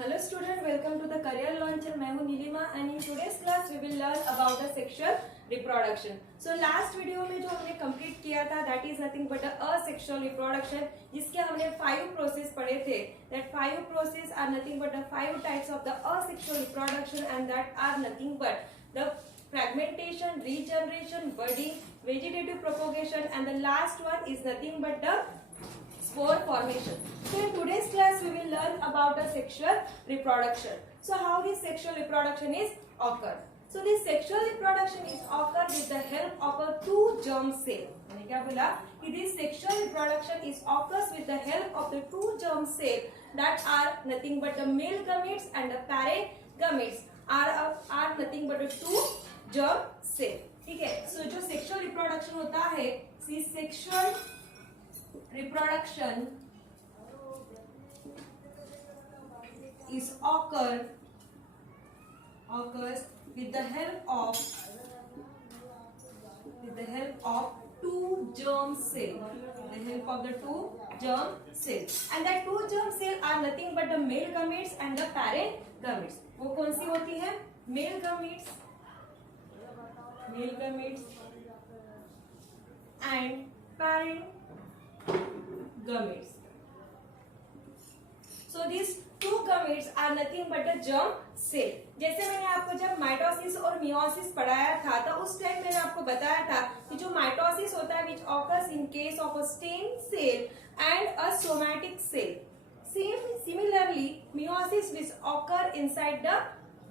Hello student, welcome to the career launcher. मैं हूँ Nilima and in today's class we will learn about the sexual reproduction. So last video में जो हमने complete किया था that is nothing but a asexual reproduction जिसके हमने 5 process पढ़े थे. That 5 process are nothing but the 5 types of the asexual reproduction and that are nothing but the fragmentation, regeneration, budding, vegetative propagation and the last one is nothing but the spore formation. So in today's class we will learn about the sexual reproduction. So how this sexual reproduction is occur? So this sexual reproduction is occur with the help of a two germ cell. मैंने क्या बोला कि this sexual reproduction is occurs with the help of the two germ cell that are nothing but the male gametes and the parent gametes are nothing but the two germ cell. ठीक है. So जो sexual reproduction होता है, this sexual reproduction is occurs with the help of two germ cell, and that two germ cell are nothing but the male gametes and the parent gametes. वो कौन सी होती है? male gametes and parent gametes. So these two gametes are nothing but the germ cell. जैसे मैंने आपको जब mitosis और meiosis पढ़ाया था तो उस टाइम मैंने आपको बताया था कि जो माइटोसिस होता है which occurs in case of a stem cell and a somatic cell. Similarly, meiosis which occur inside the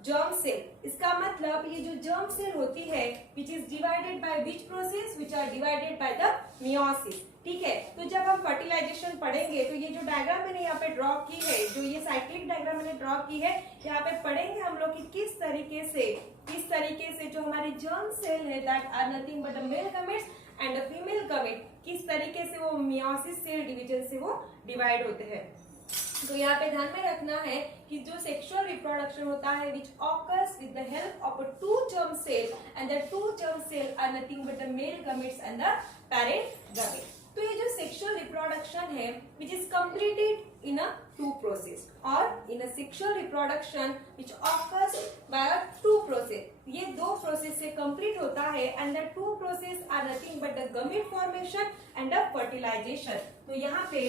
germ cell. इसका मतलब ये जो germ cell होती है which is divided by which process? Which are divided by the meiosis. ठीक है. तो जब हम फर्टिलाइजेशन पढ़ेंगे तो ये जो डायग्राम मैंने यहाँ पे ड्रॉ की है, जो ये साइक्लिक डायग्राम मैंने ड्रॉ की है, यहाँ पे पढ़ेंगे हम लोग कि किस तरीके से जो हमारी जर्म सेल है that are nothing but the male gametes and the female gamete किस तरीके से वो मियोसिस सेल डिवीजन से वो डिवाइड होते हैं. तो यहाँ पे ध्यान में रखना है कि जो सेक्सुअल रिप्रोडक्शन होता है which occurs with the help of a two germ cell and the two germ cell are nothing but the male gametes and the parent gamete. तो ये जो सेक्सुअल रिप्रोडक्शन है which is completed in a two process और in a sexual reproduction which occurs by a two process, ये दो process से complete होता है and the two process are nothing but the gamete formation and the fertilisation. तो यहाँ पे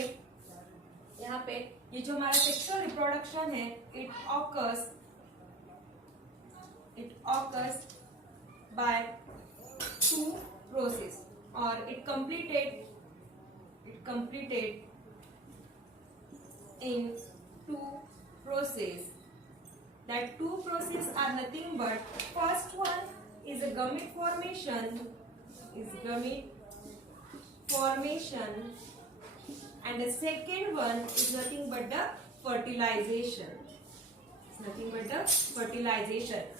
ये जो हमारा सेक्सुअल रिप्रोडक्शन है it occurs by two process और it completed in two process. That two process are nothing but first one is a gamete formation and the second one is nothing but the fertilization.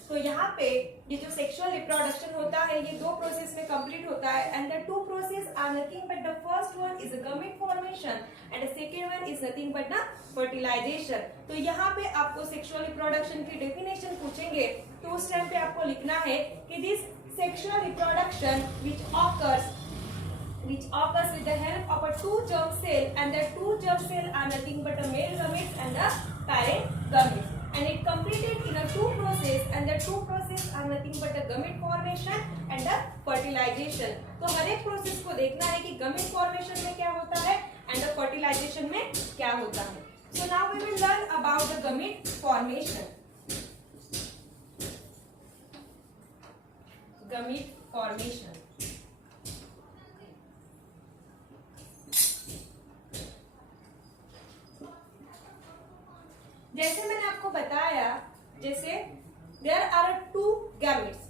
तो यहाँ पे ये जो sexual reproduction होता है ये दो प्रोसेस में कंप्लीट होता है and the two process are nothing but the first one is a gamete formation and the second one is nothing but the fertilisation. तो यहाँ पे आपको सेक्सुअल रिप्रोडक्शन की डेफिनेशन पूछेंगे तो उस टाइम पे आपको लिखना है कि this sexual reproduction which occurs with the help of a two germ cell and the two germ cell are nothing but the male gametes and the parent gametes. And it completed in a two process and the two process are nothing but the gamete formation and the fertilization. तो हर एक process को देखना है कि gamete formation में क्या होता है and the fertilization में क्या होता है. So now we will learn about the gamete formation. Gamete formation. जैसे मैंने आपको बताया, जैसे there are two gametes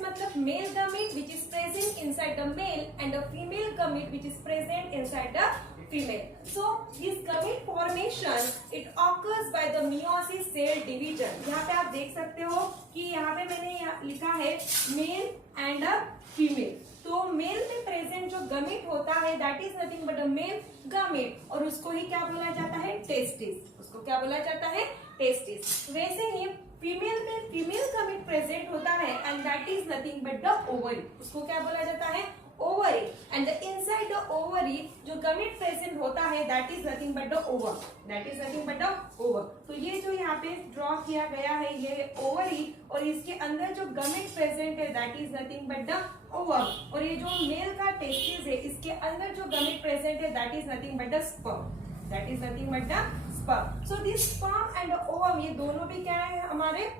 मतलब male gamete which is present inside the male and the female gamete which is present inside the female. So this gamete formation it occurs by the meiosis cell division. यहाँ पे आप देख सकते हो कि यहाँ पे मैंने लिखा है male and a female. तो मेल में प्रेजेंट जो गमेट होता है that is nothing but a male gamete और उसको ही क्या बोला जाता है? टेस्टिस. उसको क्या बोला जाता है? टेस्टिस. वैसे ही फीमेल में फीमेल गमेट प्रेजेंट होता है and that is nothing but the ovary. उसको क्या बोला जाता है? ovary and the inside the ovary जो गमेट प्रेजेंट होता है that is nothing but the ovum, that is nothing but the ovum। तो ये जो यहाँ पे ड्रॉ किया गया है ये ओवरी और इसके अंदर जो गमेट प्रेजेंट है that is nothing but the ovum, और ये जो मेल का टेस्टिस है इसके अंदर जो गमेट प्रेजेंट है that is nothing but the sperm, that is nothing but the sperm। So this sperm and the ovum ये दोनों भी क्या है हमारे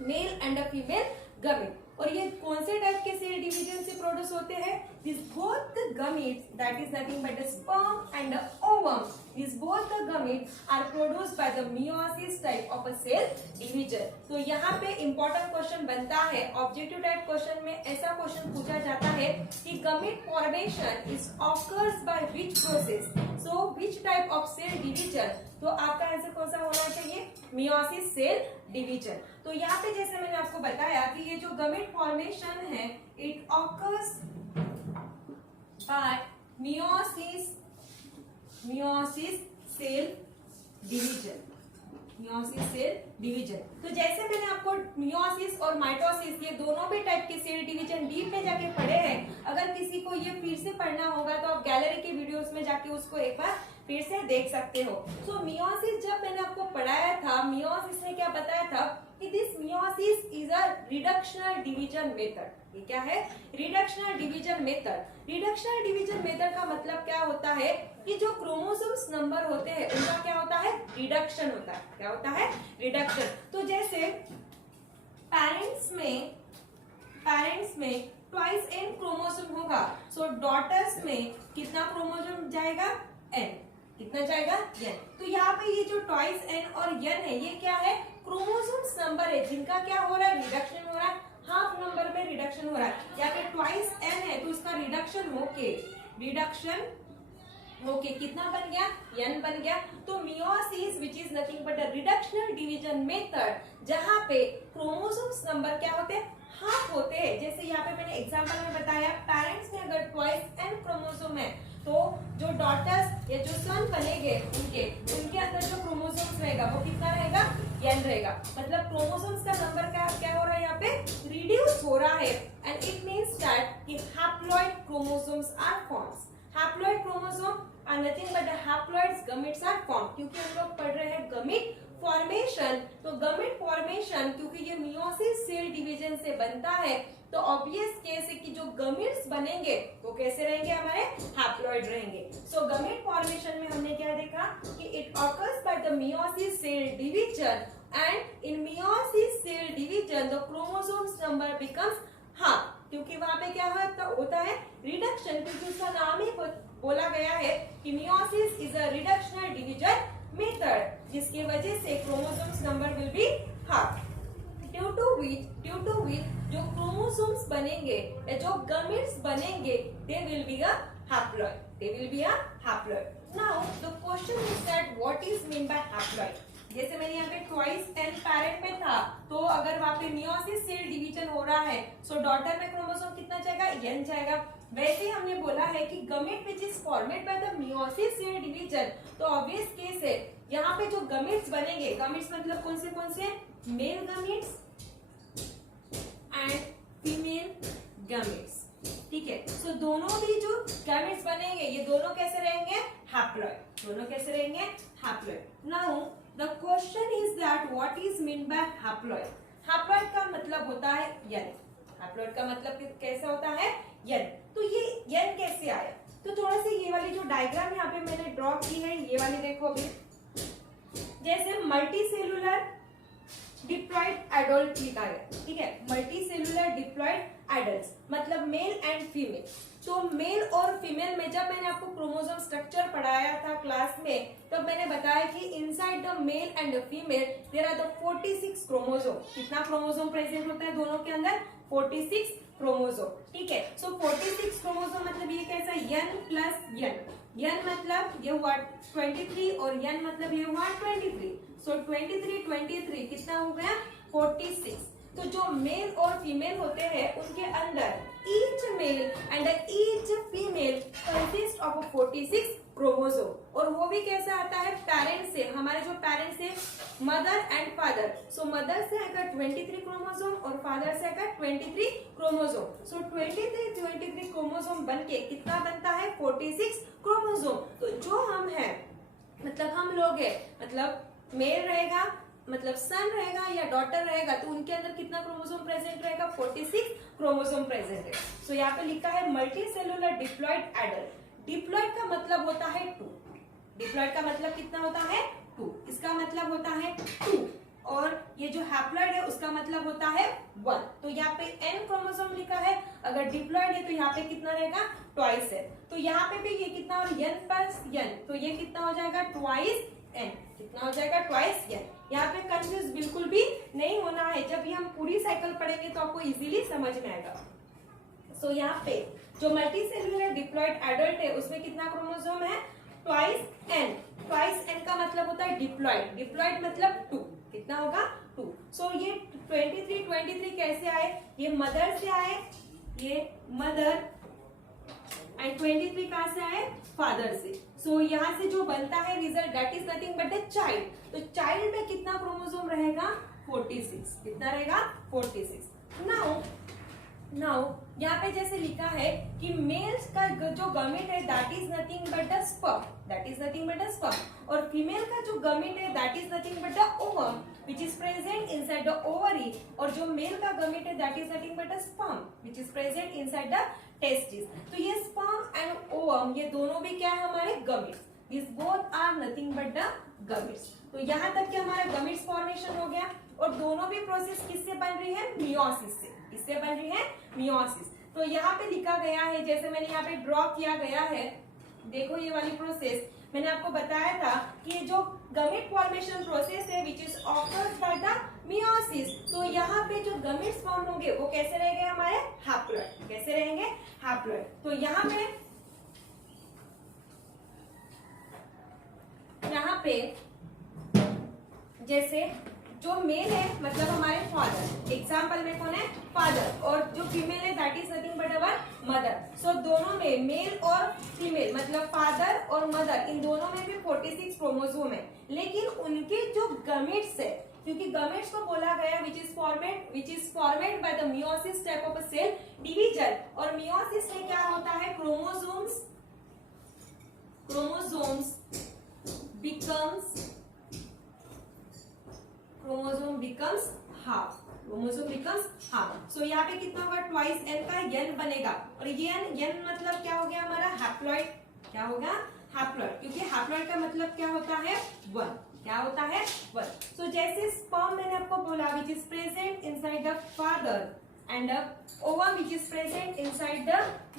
मेल एंड फीमेल गमेट, और ये कौन से टाइप के सेल डिवीजन से प्रोड्यूस होते हैं? This both the gametes that is nothing but the sperm and the ovum, this both the gametes are produced by the meiosis type of a cell division. तो यहाँ पे important question बनता है, objective type question में ऐसा question पूछा जाता है कि gamete formation is occurs by which process, so which type of cell division. तो आपका आंसर कौन सा होना चाहिए? Meiosis cell division. तो यहाँ पे जैसे मैंने आपको बताया कि ये जो गमेट फॉर्मेशन है it occurs by meiosis cell division, meiosis cell division. तो जैसे मैंने आपको मियोसिस और माइटोसिस ये दोनों भी टाइप के सेल डिवीजन डीप में जाके पढ़े हैं, अगर किसी को ये फिर से पढ़ना होगा तो आप गैलरी के वीडियोस में जाके उसको एक बार फिर से देख सकते हो। सो मियोसिस जब मैंने आपको पढ़ाया था, मियोसिस में क्या बताया था कि this meiosis is a reductional division method. ये क्या है? Reductional division method. Reductional division method का मतलब क्या होता है कि जो क्रोमोसोम्स नंबर होते हैं उनका क्या होता है? रिडक्शन होता है। क्या होता है? रिडक्शन। तो जैसे पेरेंट्स में ट्वाइस एन क्रोमोसोम होगा, सो डॉटर्स में कितना क्रोमोसोम जाएगा? एन। कितना जाएगा? n। तो यहाँ पे ये जो ट्वाइस n और n है ये क्या है? क्रोमोसोम्स नंबर है जिनका क्या हो रहा है? रिडक्शन हो रहा है, हाफ नंबर में रिडक्शन हो रहा है। यहाँ पे ट्वाइस n है तो इसका रिडक्शन होके कितना बन गया? n बन गया। तो meiosis which is nothing but a reductional division method, जहाँ पे क्रोमोसोम्स नंबर क्या होते हैं? हाफ होते हैं। जैसे यहाँ पे मैंने एग्जांपल में बताया, पेरेंट्स में अगर ट्वाइस n क्रोमोसोम है तो जो डॉटर्स या जो सन बनेंगे उनके अंदर जो क्रोमोसोम्स रहेगा वो कितना रहेगा? n रहेगा। मतलब क्रोमोसोम्स का नंबर क्या हो रहा है? यहाँ पे रिड्यूस हो रहा है, एंड इट मींस दैट कि haploid chromosomes are forms. Haploid chromosome are nothing but the haploids gametes are form. क्योंकि हम लोग पढ़ रहे हैं गमेट फॉर्मेशन, तो गमेट फॉर्मेशन क्योंकि ये मियोसिस सेल डिवीजन से बनता है तो ऑब्वियस केस है कि जो गमेट्स बनेंगे वो कैसे रहेंगे? हमारे हैप्लॉइड रहेंगे। सो गमेट फॉर्मेशन में हमने क्या देखा कि it occurs by the meiosis cell division, and in meiosis cell division the chromosomes number becomes half. क्योंकि वहां पे क्या होता है? रिडक्शन। क्योंकि उसका नाम ही बोला गया है कि meiosis is a reductional division method, जिसकी वजह से chromosomes number will be half. Due to which जो क्रोमोसोम्स बनेंगे या जो गमेट्स बनेंगे they will be a haploid. Now the question is that what is mean by haploid. जैसे मैंने यहाँ पे ट्वाइस n पैरेंट में था, तो अगर वहाँ पे मियोसिस सेल डिवीजन हो रहा है सो डॉटर में क्रोमोसोम कितना जाएगा? n जाएगा। वैसे हमने बोला है कि gamete which is formed by the meiosis cell division, तो ऑब्वियस केस है यहाँ पे जो गमेट्स बनेंगे, गमेट्स मतलब कौन से? Male gametes and female gametes. ठीक है, सो दोनों भी जो गमेट्स बनेंगे ये दोनों कैसे रहेंगे? हैप्लॉइड। दोनों कैसे रहेंगे? Haploid. Now the question is that what is mean by haploid. Haploid का मतलब होता है n। हैप्लॉइड का मतलब कैसा होता है? n। तो ये n कैसे आया? तो थोड़ा सा ये वाली जो डायग्राम यहाँ पे मैंने ड्रॉ की है ये वाली देखो अभी। जैसे मल्टी सेलुलर डिप्लॉइड एडल्ट लिखा है, ठीक है? मल्टी सेलुलर डिप्लॉइड एडल्ट मतलब मेल एंड फीमेल। तो मेल और फीमेल में जब मैंने आपको क्रोमोसोम स्ट्रक्चर पढ़ाया था क्लास में, तब मैंने बताया कि inside the male and the female there are the 46 chromosome. कितना क्रोमोसोम प्रेजेंट होता है दोनों के अंदर? 46 क्रोमोसोम। ठीक है, सो 46 क्रोमोसोम मतलब ये कैसा? n plus n। n मतलब ये हुआ 23 और n मतलब ये हुआ 23। सो 23 कितना हो गया? 46। तो जो मेल और फीमेल होते हैं उनके अंदर each male and each female consist of 46 chromosome, और वो भी कैसा आता है? पेरेंट्स से। हमारे जो पेरेंट्स है mother and father. So mother से आएगा 23 क्रोमोसोम और फादर से आएगा 23 क्रोमोसोम। सो 23 क्रोमोसोम बनके कितना बनता है 46 क्रोमोसोम। तो जो हम हैं मतलब हम लोग हैं, मतलब मेल रहेगा, मतलब सन रहेगा या डॉटर रहेगा, तो उनके अंदर कितना क्रोमोसोम प्रेजेंट रहेगा 46 क्रोमोसोम प्रेजेंट है। सो यहाँ पे लिखा है multi cellular diploid adult. Diploid का मतलब होता है 2। डिप्लॉइड का मतलब कितना होता है 2। इसका मतलब होता है 2 और ये जो हैप्लॉइड है उसका मतलब होता है 1। तो यहाँ पे n क्रोमोसोम लिखा है, अगर डिप्लॉइड है तो यहाँ पे कितना रहेगा ट्वाइस है। तो यहाँ पे भी ये कितना और n प्लस n, तो ये कितना हो जाएगा ट्वाइस n। कितना हो जाएगा ट्वाइस n। यहाँ पे कंफ्यूज बिल्कुल भी नहीं होना है, जब भी हम पूरी साइकिल पढ़ेंगे तो आपको इजीली समझ में आएगा। सो यहाँ पे जो मल्टी सेलुलर डिप्लॉइड एडल्ट है उसमें कितना क्रोमोसोम है ट्वाइस n। ट्वाइस n का मतलब होता है डिप्लॉइड। डिप्लॉइड मतलब 2। कितना होगा 2। सो ये 23 कैसे आए, ये मदर से आए, ये मदर एंड 23 कहां से आए फादर से। सो यहाँ से जो बनता है result that is nothing but the child. तो चाइल्ड में कितना क्रोमोसोम रहेगा 46। कितना रहेगा 46। नाउ यहाँ पे जैसे लिखा है कि मेल्स का जो गमेट है that is nothing but the sperm. That is nothing but the sperm. और फीमेल का जो गमेट है that is nothing but the ovum which is present inside the ovary। और जो मेल का गमेट है that is nothing but the sperm which is present inside the testis। तो ये स्पर्म एंड ओवम ये दोनों भी क्या है हमारे gametes. This both are nothing but the gametes. तो यहाँ तक कि हमारा गमेट्स फॉर्मेशन हो गया और दोनों भी प्रोसेस किससे बन रही है मियोसिस से। किससे बन रही है मियोसिस। तो यहाँ पे लिखा गया है, जैसे मैंने यहाँ पे ड्रॉ किया गया है, देखो ये वाली प्रोसेस मैंने आपको बताया था कि जो गमेट फॉर्मेशन प्रोसेस है which is occurs by the meiosis. तो यहाँ पे जो गमेट्स फॉर्म होंगे वो कैसे रहेंगे हमारे हैप्लॉइड। कैसे रहेंगे हैप्लॉइड। तो यहाँ पे जैसे जो मेल है मतलब हमारे फादर, एग्जाम्पल में कौन है फादर, और जो फीमेल है that is nothing but our mother. So दोनों में मेल और फीमेल मतलब फादर और मदर इन दोनों में भी 46 क्रोमोसोम है। लेकिन उनके जो गमेट्स है, क्योंकि गमेट्स को बोला गया which is formed by the meiosis type of a cell division. और मियोसिस में क्या होता है क्रोमोसोम्स बिकम्स हाफ। सो यहाँ पे कितना होगा ट्वाइस n का n बनेगा। और ये n मतलब क्या हो गया हमारा हैप्लॉइड। क्या होगा हैप्लॉइड, क्योंकि हैप्लॉइड का मतलब क्या होता है 1। क्या होता है 1। सो जैसे स्पर्म मैंने आपको बोला which is present inside the father and ovum which is present inside the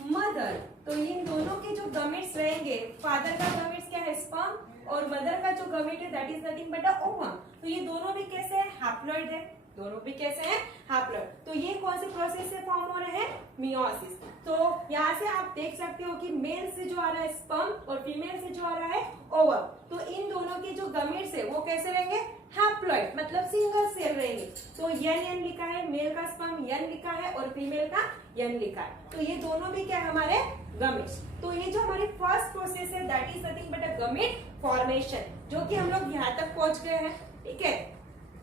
mother. तो इन दोनों के जो गमेट्स रहेंगे, फादर का गमेट्स क्या है स्पर्म और मदर का जो गमेट है that is nothing but a ovum. तो ये दोनों भी कैसे है हैप्लॉइड है। दोनों भी कैसे हैं हैप्लॉइड। तो ये कौन से प्रोसेस से फॉर्म हो रहे हैं मियोसिस। तो यहाँ से आप देख सकते हो कि मेल से जो आ रहा है स्पर्म और फीमेल से जो आ रहा है ओवम। तो इन दोनों के जो गमेट्स है वो कैसे रहेंगे हैप्लॉइड मतलब सिंगल सेल रहेंगे। तो n लिखा है, मेल का स्पर्म n लिखा है और फीमेल का n लिखा है। तो ये दोनों भी क्या है हमारे गमेट्स। तो ये जो हमारी फर्स्ट प्रोसेस है that is nothing but a gamete formation, जो कि हम लोग यहाँ तक पहुंच गए हैं। ठीक है,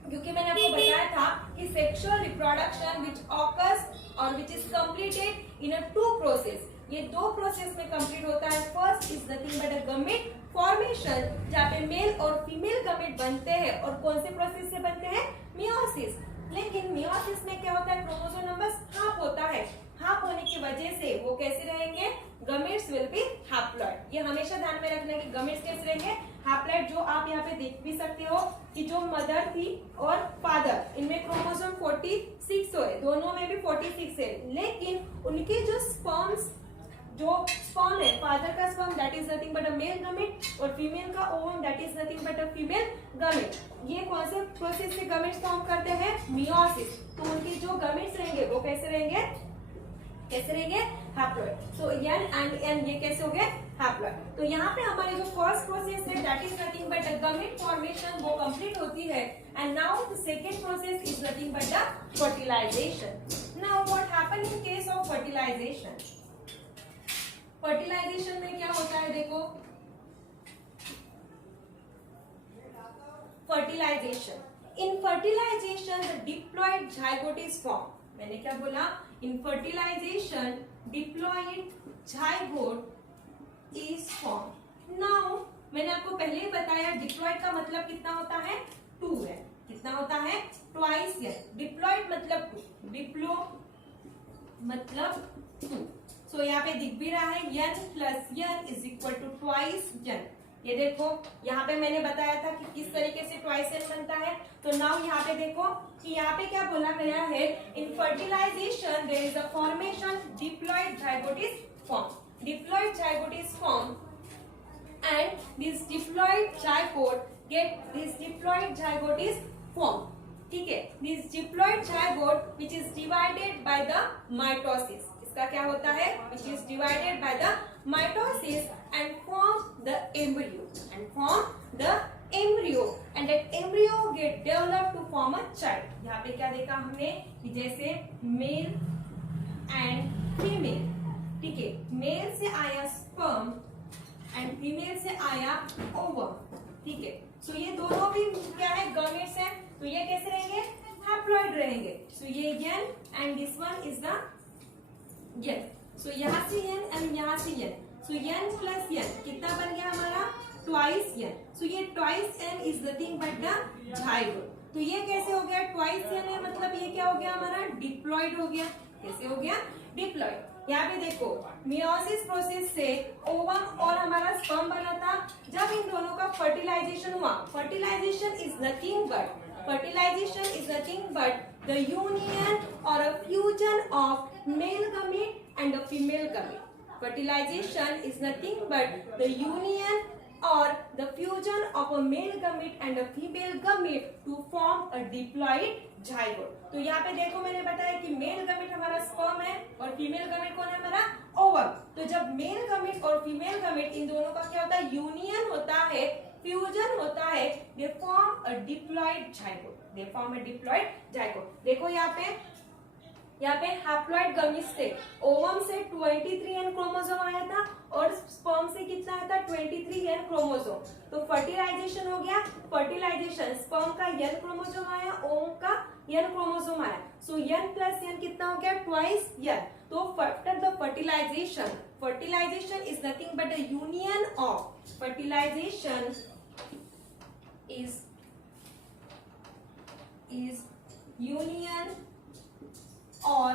क्योंकि मैंने आपको बताया था कि सेक्सुअल रिप्रोडक्शन विच ऑकर्स और which is completed in a 2 process. ये 2 प्रोसेस में कंप्लीट होता है। First is nothing but a gamete formation, जहाँ पे मेल और फीमेल गमेट बनते हैं। और कौन से प्रोसेस से बनते हैं मियोसिस। लेकिन मियोसिस में क्या होता है क्रोमोसोम नंबर हाफ होता है। हाफ होने की वजह से वो कैसे रहेंगे गमेट्स विल बी हैप्लॉइड। ये हमेशा ध्यान में रखना है कि गमेट्स कैसे रहेंगे हैप्लॉइड। जो आप यहाँ पे देख भी सकते हो कि जो मदर थी और फादर इनमें क्रोमोसोम 46 है, दोनों में भी 46 है। लेकिन उनके जो स्पर्म है फादर का sperm that is nothing but a male gamete और फीमेल का ovum that is nothing but a female gamete. ये कौन से प्रोसेस से गमेट्स फॉर्म करते हैं मियोसिस। तो उनके जो गमेट्स रहेंगे वो कैसे रहेंगे haploid. So n and n ये कैसे हो गए हैप्लॉइड। तो यहाँ पे हमारी जो फर्स्ट प्रोसेस है that is nothing but the gamete formation वो कंप्लीट होती है। And now the second process is nothing but the fertilisation. Now what happen in case of fertilisation. Fertilisation में क्या होता है देखो, fertilization. In fertilization, the diploid zygote is formed. मैंने क्या बोला? In fertilization, diploid zygote is formed. Now, मैंने आपको पहले ही बताया डिप्लॉइड का मतलब कितना होता है? 2 है. कितना होता है? Twice n. डिप्लॉइड मतलब 2. डिप्लो मतलब 2. सो यहाँ पे दिख भी रहा है n plus n is equal to twice n. ये देखो यहाँ पे मैंने बताया था कि किस तरीके से ट्वाइस n बनता है. तो नाउ यहाँ पे देखो कि यहाँ पे क्या बोला गया है? In fertilization there is a formation diploid zygote is formed. Diploid zygote is formed and this diploid zygote is formed. ठीक है. This diploid zygote which is divided by the mitosis. इसका क्या होता है? Which is divided by the mitosis and form the embryo. And that embryo get developed to form a child. यहाँ पे क्या देखा हमने कि जैसे मेल एंड फीमेल. ठीक है. मेल से आया स्पर्म एंड फीमेल से आया ओवम. ठीक है. सो ये दोनों भी क्या है? गमेट्स है. तो ये कैसे रहेंगे? हैप्लॉइड रहेंगे. सो ये n and this one is the n. सो यहाँ से n एंड यहाँ से n. सो n प्लस n कितना बन गया हमारा? Twice n. सो ये twice n is nothing but the zygote. तो ये कैसे हो गया? ट्वाइस n है मतलब ये क्या हो गया हमारा? डिप्लॉइड हो गया. कैसे हो गया? डिप्लॉइड. यहाँ पे देखो मियोसिस प्रोसेस से ओवम और हमारा स्पर्म बना था. जब इन दोनों का फर्टिलाइजेशन हुआ, fertilization is nothing but the union और a fusion of male gamete and a female gamete. Fertilization is nothing but the union or the fusion of a male gamete and a female gamete to form a diploid zygote. तो यहाँ पे देखो मैंने बताया कि male gamete हमारा sperm है और फीमेल गमेट कौन है? हमारा ओवम. तो जब मेल गमेट और फीमेल गमेट इन दोनों का क्या होता है? यूनियन होता है, फ्यूजन होता है. They form a diploid zygote. देखो यहाँ पे हैप्लॉइड गमीट्स थे. ओवम से 23n क्रोमोसोम आया था और स्पर्म से कितना आया था? 23n chromosome. तो फर्टिलाइजेशन हो गया. फर्टिलाइजेशन स्पर्म का n क्रोमोसोम आया, ओवम का n क्रोमोसोम आया. सो n प्लस n कितना हो गया? Twice n. तो after the fertilization is nothing but the union of fertilization is union or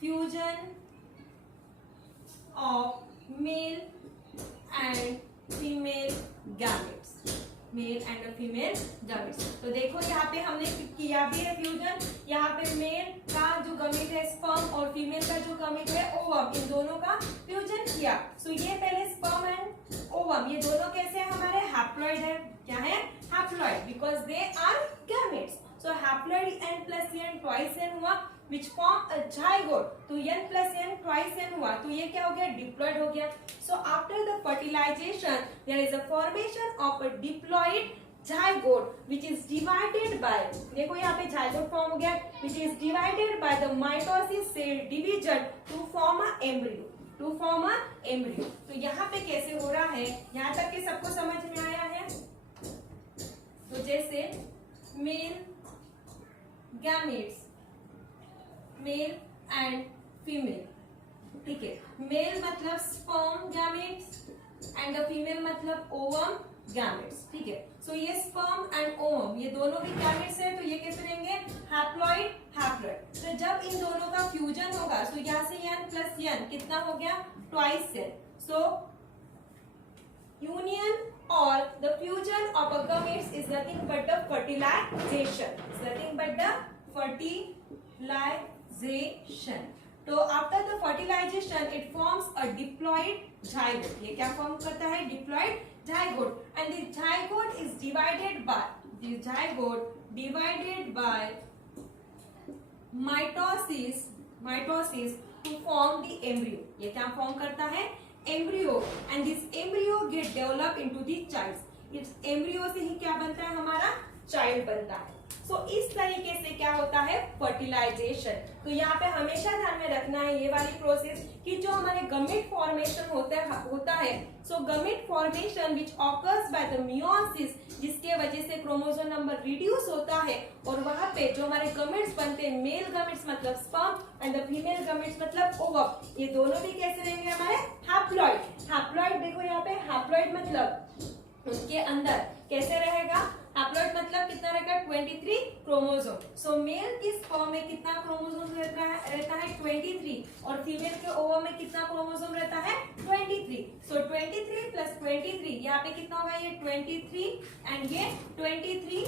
fusion of male and female gametes. तो देखो यहाँ पे हमने किया भी है फ्यूजन. यहाँ पे मेल का जो गमेट है स्पर्म और फीमेल का जो गमेट है ओवम, इन दोनों का फ्यूजन किया. सो ये पहले स्पर्म एंड ओवम ये दोनों कैसे है? हमारे हैप्लॉइड है. क्या है? Haploid because they are gametes. So haploid n plus n twice n हुआ which form a zygote. तो n plus n twice n हुआ तो ये क्या हो गया? डिप्लॉइड हो गया. So after the fertilization there is a formation of a diploid zygote which is divided by, देखो यहाँ पे zygote फॉर्म हो गया which is divided by the mitosis cell division to form a embryo. तो यहाँ पे कैसे हो रहा है? यहाँ तक के सबको समझ में आया है? तो जैसे male gametes, male and female. ठीक है. मेल मतलब स्पर्म गैमेट्स एंड फीमेल मतलब ओवम गैमेट्स. ठीक है. सो ये स्पर्म एंड ओवम ये दोनों भी गैमेट्स है. तो ये कैसे रहेंगे? हैप्लॉइड. तो जब इन दोनों का फ्यूजन होगा तो यहाँ से n प्लस n कितना हो गया? Twice n. सो यूनियन और the fusion of a gametes is nothing but the fertilisation. तो after the fertilization it forms a diploid zygote. ये क्या फॉर्म करता है? Diploid zygote. And this zygote is divided by mitosis to form the embryo. ये क्या form करता है? embryo. And this embryo get developed into the child. इस embryo से ही क्या बनता है? हमारा child बनता है. सो इस तरीके से क्या होता है? फर्टिलाइजेशन. तो यहाँ पे हमेशा ध्यान में रखना है ये वाली प्रोसेस कि जो हमारे गमेट फॉर्मेशन होता है. So gamete formation which occurs by the meiosis, जिसके जिसके वजह से क्रोमोसोम नंबर रिड्यूस होता है और वहां पे जो हमारे गमेट्स बनते हैं, मेल गमेट्स मतलब sperm and the female gametes मतलब ओवम, ये दोनों भी कैसे रहेंगे हमारे हैप्लॉइड। हैप्लॉइड देखो यहाँ पे हैप्लॉइड मतलब उनके अंदर कैसे रहेगा, हैप्लॉइड मतलब कितना रहेगा 23 क्रोमोसोम। सो मेल की स्पर्म में कितना क्रोमोसोम रहता है 23 और फीमेल के ओवम में कितना क्रोमोसोम रहता है 23। सो 23 प्लस 23 यहाँ पे कितना होगा, ये 23 एंड ये 23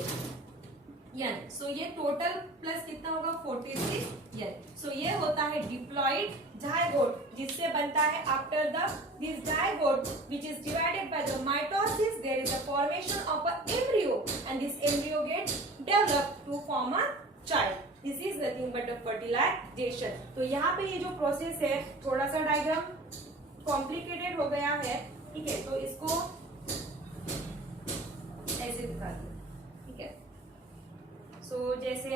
n। सो ये टोटल प्लस कितना होगा 46 n। सो ये होता है डिप्लॉइड जायगोट, जिससे बनता है after the this zygote which is divided by the mitosis there is a formation of a embryo and this embryo gets developed to form a child. This is nothing but a fertilization. तो यहाँ पे ये जो process है थोड़ा सा diagram complicated हो गया है, ठीक है, तो इसको ऐसे दिखा दो, ठीक है। सो जैसे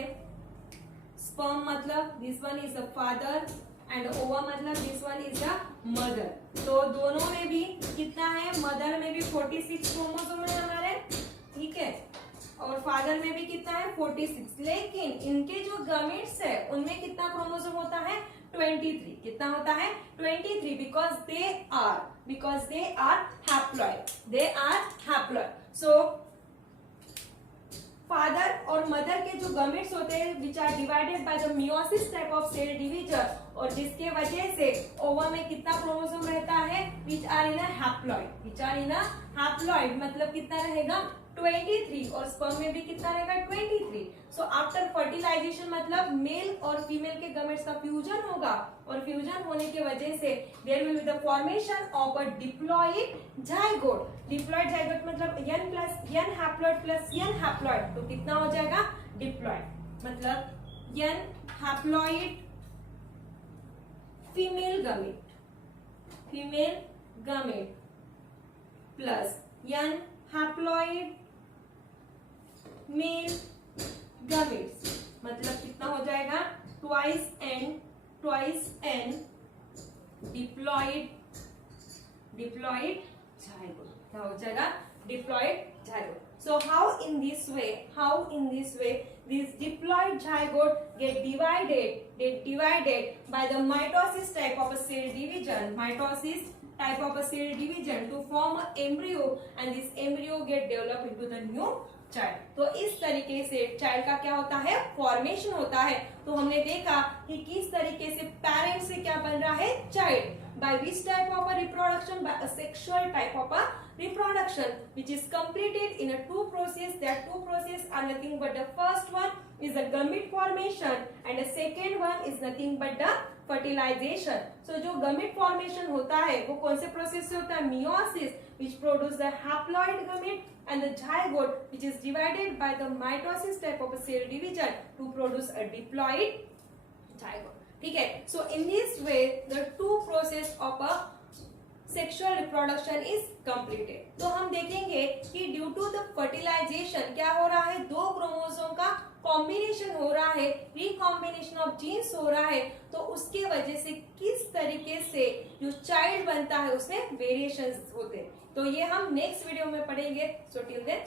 स्पर्म मतलब this one is the father and ovum मतलब this one is the mother. तो दोनों में भी कितना है, मदर में भी 46 क्रोमोसोम है हमारे, ठीक है, और फादर में भी कितना है 46। लेकिन इनके जो गमेट्स है उनमें कितना क्रोमोसोम होता है 23। कितना होता है 23 because they are haploid. So father और मदर के जो गमेट्स होते हैं which are divided by the meiosis type of cell division, और जिसके वजह से ओवम में कितना क्रोमोसोम रहता है which are in a haploid मतलब कितना रहेगा 23 और स्पर्म में भी कितना रहेगा 23। सो आफ्टर फर्टिलाइजेशन मतलब मेल और फीमेल के गमेट्स का फ्यूजन होगा और फ्यूजन होने की वजह से there will be the formation of a diploid zygote. Diploid zygote मतलब n haploid plus n haploid, तो कितना हो जाएगा डिप्लॉइड मतलब n haploid female gamete plus n haploid male gametes मतलब कितना हो जाएगा ट्वाइस n डिप्लॉइड जायगोट, क्या हो जाएगा diploid zygote. So how in this way this diploid zygote get divided by the mitosis type of a cell division to form an embryo, and this embryo get developed into the new child। तो इस तरीके से child का क्या होता है formation होता है। तो हमने देखा कि किस तरीके से पेरेंट से क्या बन रहा है child, by which type of a reproduction, by a sexual type of a reproduction which is completed in a two process. That two process are nothing but the first one is the gamete formation and the second one is nothing but the fertilization। So जो gamete formation होता है वो कौन से process से होता है meiosis which produce the haploid gamete and the zygote which is divided by the mitosis type of a cell division to produce a diploid zygote, ठीक है। So in this way the two process of a sexual reproduction is completed. तो हम देखेंगे कि due to the fertilisation क्या हो रहा है, दो क्रोमोसोम का कॉम्बिनेशन हो रहा है, रिकॉम्बिनेशन ऑफ जीन्स हो रहा है, तो उसके वजह से किस तरीके से जो चाइल्ड बनता है उसमें वेरिएशंस होते हैं। तो ये हम नेक्स्ट वीडियो में पढ़ेंगे। So till then